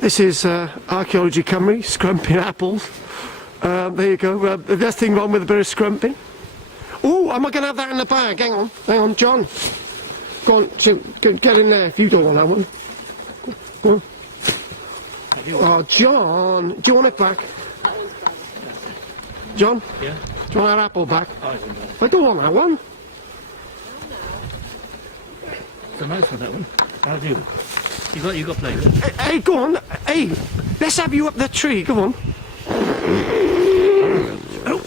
This is Archaeology Cymru, scrumping apples. There you go. There's nothing wrong with a bit of scrumping. Oh, am I going to have that in the bag? Hang on, John. Go on, get in there if you don't want that one. Go on. Oh, John, do you want it back? John? Yeah? Do you want that apple back? I don't want that one. It's a nice one, that one. How's you? You got plenty. Hey, go on. Hey, let's have you up the tree. Come on. Oh.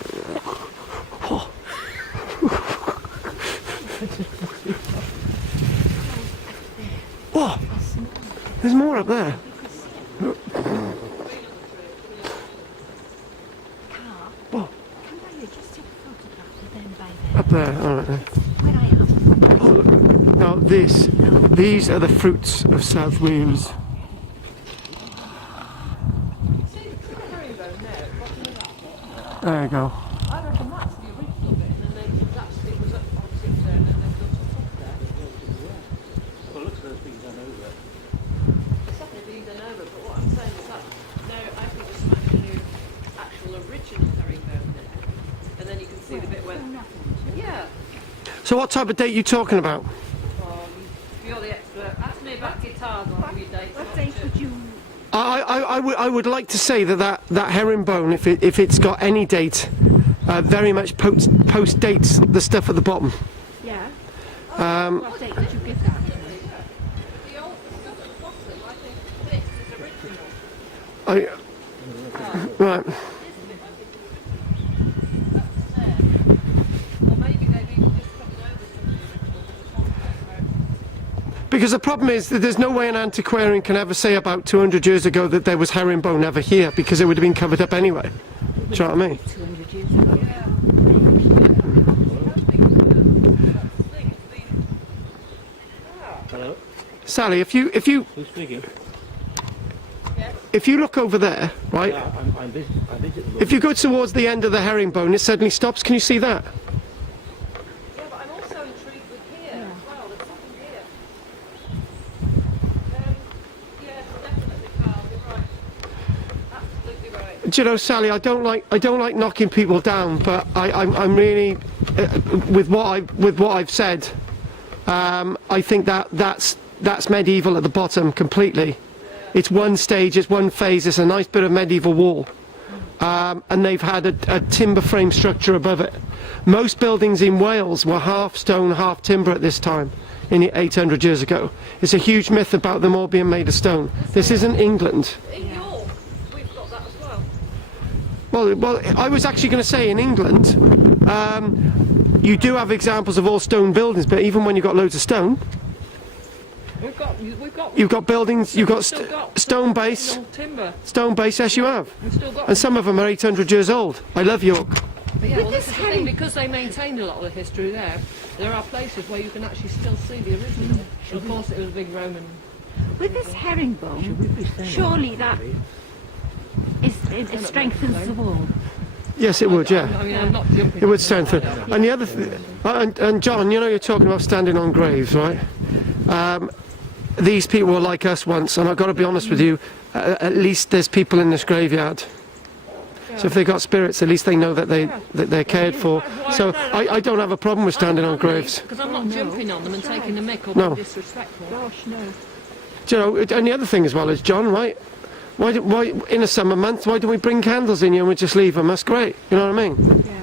Oh, there's more up there. Oh. Up there, all right. Oh, look. Now these are the fruits of South Wales. There you go. I reckon that's the original bit, and then it was up opposite there, and then they've got a top there. Well, looks like it's been done over. It's definitely being done over, but what I'm saying is that now I think there's some actual original herringbone there, and then you can see the bit where. Yeah. So what type of date are you talking about? You're the expert. Ask me about guitars on your dates. What date would you... I would like to say that herringbone, if it's got any date, very much post dates the stuff at the bottom. Yeah. What date did you give that? The old stuff at the bottom, I think this is original. Right. Or maybe they've even just covered over some of the original with the context. Because the problem is that there's no way an antiquarian can ever say about 200 years ago that there was herringbone ever here, because it would have been covered up anyway. Do you know what I mean? 200 years ago. Yeah. Hello? Sally, if you Who's speaking? if you look over there, right? Yeah, I'm busy. If you go towards the end of the herringbone, it suddenly stops. Can you see that? Yeah, but I'm also intrigued with here as well. There's something here. Yeah, definitely, Carl. You're right. Absolutely right. Do you know, Sally? I don't like knocking people down, but I'm really with what I've said. I think that's medieval at the bottom completely. It's one stage, it's one phase, it's a nice bit of medieval wall. And they've had a timber frame structure above it. Most buildings in Wales were half stone, half timber at this time, in 800 years ago. It's a huge myth about them all being made of stone. This isn't England. In York, we've got that as well. Well, I was actually going to say in England, you do have examples of all stone buildings, but even when you've got loads of stone, you've got buildings, you've got stone base, timber. stone base, yes you have. We've still got And some of them are 800 years old. I love York. But yeah, well, this is the thing, because they maintained a lot of the history there, there are places where you can actually still see the original. Of course it was a big Roman. With this herringbone, surely that it strengthens the wall. Yes, it would, yeah. I mean, I'm not jumping. It would strengthen. And the other thing, and John, you know you're talking about standing on graves, right? These people were like us once, and I've got to be honest with you, at least there's people in this graveyard. So if they got spirits, at least they know that they're cared for. So I don't have a problem with standing on graves. Because I'm not jumping on them and taking the mick or No. being disrespectful. Gosh, no. Do you know, and the other thing as well is, John, right? Why in a summer month, why don't we bring candles in here and we just leave them? That's great, you know what I mean? Yeah.